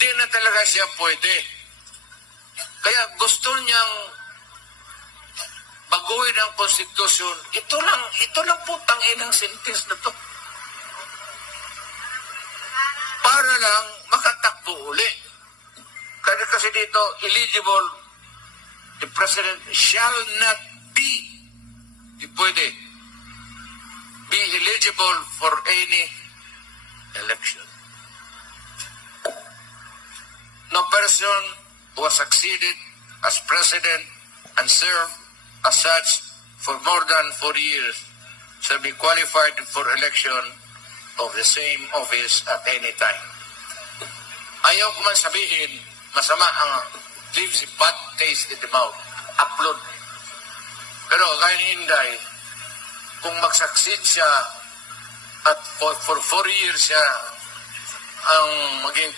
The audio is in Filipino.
Hindi na talaga siya pwede. Kaya gusto niyang baguhin ang konstitusyon. Ito lang po tanginang sentence na to. Para lang makatakbo uli. Kasi dito, eligible, the president shall not be, di pwede, be eligible for any election. No person who has succeeded as president and served as such for more than 4 years shall be qualified for election of the same office at any time. Ayaw ko man sabihin, masama ang leaves a bad taste in the mouth. Upload. Pero kaya ni Inday, kung mag-succeed siya at for 4 years siya ang maging